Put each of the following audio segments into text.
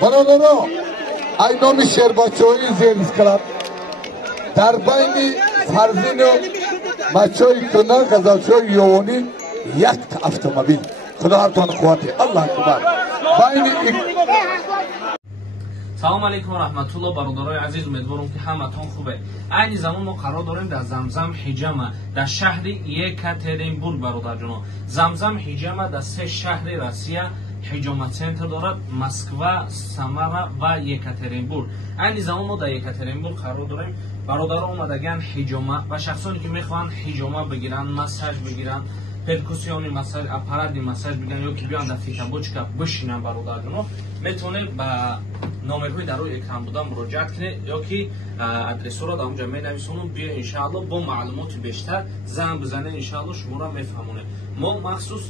برادران ایام شیر بچه‌های زیر اسکلات در بین فرزین و بچه‌های کنار قزلچای یوانی یک اتومبیل خدا هرتان قوته الله اکبر بین سلام علیکم و رحمت الله برادرای عزیز، امیدوارم که همتون خوبه. این زمان ما قرار داریم در زمزم حجامه در شهر یکاترینبورگ برادر جان. زمزم حجامه در سه شهر روسیه حجامه سنتر دارد: مسکو، سامرا و یکاترینبورگ. این زمان ما در یکاترینبورگ قرار داریم. برادران اومدگان حجامه و شخصانی که میخوان حجامه بگیرن، مساج بگیرن، پرکوسیونی مساج، اپارات مساج بگیرن یا که بیان در فیتابوچکا بشینن برادر جان، میتونه با نامرهای در روی اکران بودن مراجعه کنه یا که ادرس رو در اونجا مینویسونم. بیا انشاءالله با معلومات بیشتر زنگ بزنه، انشاءالله شما را میفهمونه. ما مخصوص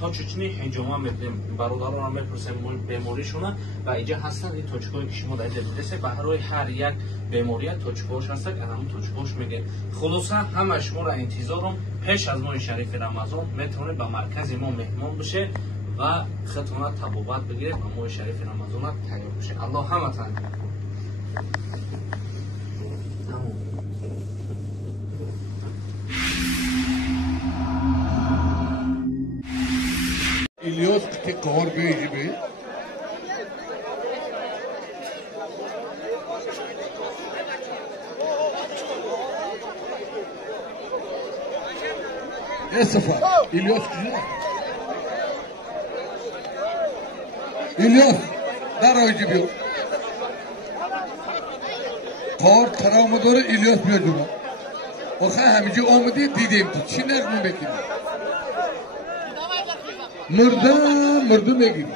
تا چچنی حجامه میدیم، برادران را میپرسیم بیماریشونه و اینجا هستن. این توچکایی که شما در اینجا دیدید برای هر یک بیماری توچکاش هست، همون توچکاش میگه. خلاصه همه شما را انتظارم پیش از ماه شریف رمضان میتونه به مرکز ما مهمان بشه و خطونه تبوبت بگیره و ماه شریف رمضان تیار بشه. الله همه تن İlyos ki kor gibi ne sıfır İlyos güzel İlyos dar gibi kor taramı doğru İlyos bir cuma o hamici omudi didem tu çiner mi bekliyor mırdı megim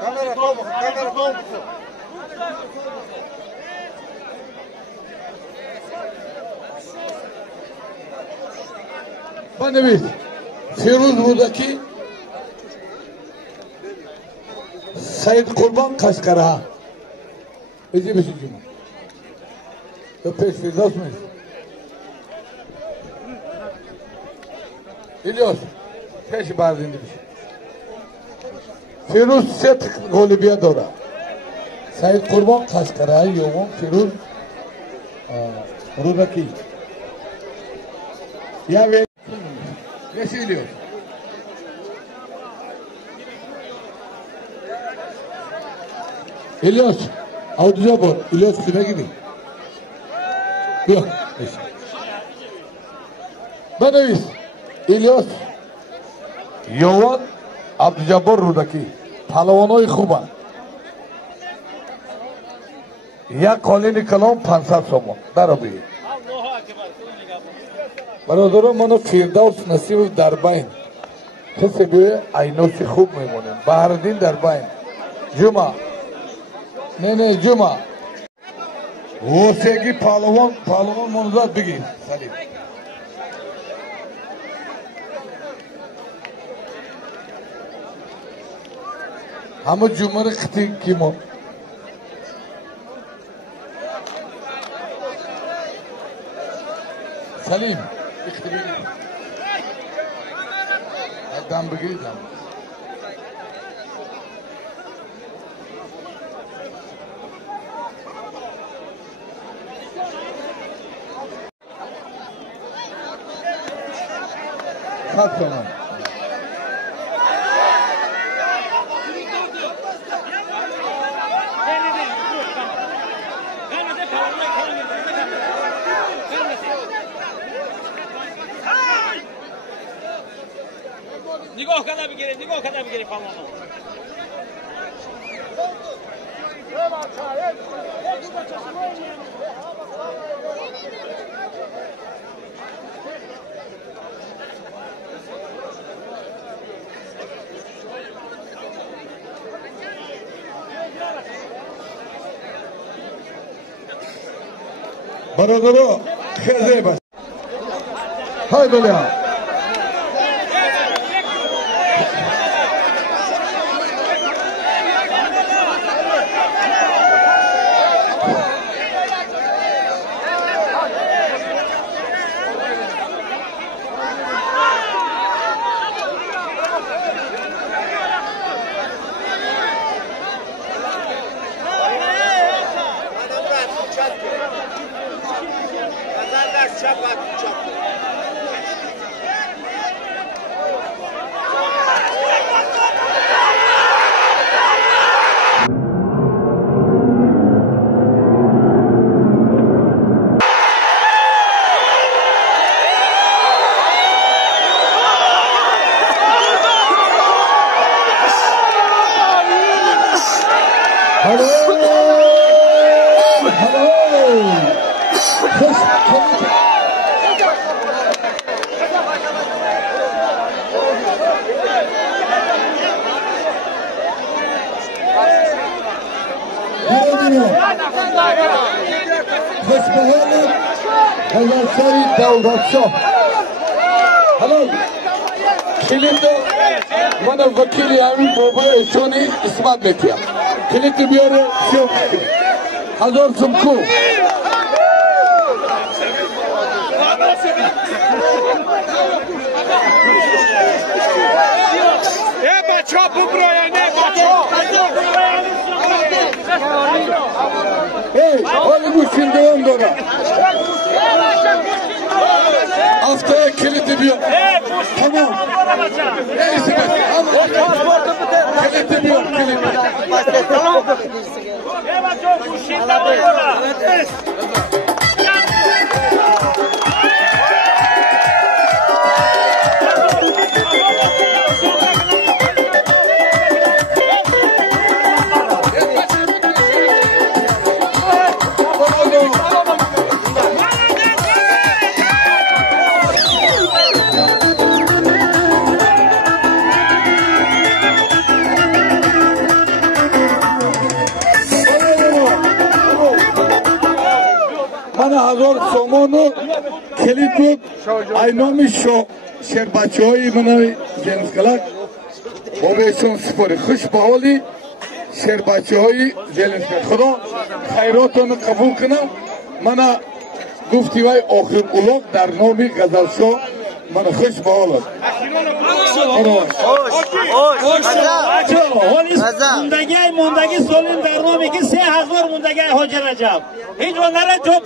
Kamera kom. Bana Firuz buradaki Said Kurban Kaskara. Ezi bir şey mi? Ya pek Firuz mu? İlyos. Peş bardindi bir şey. Firuz set golibiye doğru. Said Kurban Kaskara, yoğun Firuz buradaki. Ya ve ne söylüyor? İlyos, avcıya bor. İlyos kime gidiyor? Yok. Ben öyle. İlyos, yoğun Abdülcabbar Rudaki, Palavanoy Kuba. Ya kolini kalan 500 somon. Darabi. برادران منو فردوس نصیب در بین کسی به عینوشی خوب میمونیم بهردین در بین جمعه نه جمعه وسیگی پالوان منوزاد بگی سلیم همه جمعه رو خطی کیمون سلیم دم بگیدم خط کنم نگاه کنه بگیری پالما برادرها خیلی بس های بله خوشبهانم غزلسای دولتشاه حالا کلیت من وکیلی همین بابا ایشونی اسمت میتیم کلیت بیاره شو هزار سمکو بچه ها ببراینه بچه ها حالی گوشین دوام دارم haftaya kilidi diyor. Tamam. Neyse kilidi diyor kilidi. هزار سومونو کلیدو aynı şu şerbacıyı bana deniz kalak o beşon spor خوش باولی şerbacıyı deniz kalak خدا خیراتونو قبول کنه من گفتی وای آخر اولاد در نامی غزل شو من خوش باولد موندگی سالین در نامی که 3000 موندگی حاج رجب هیچ وقت نره جو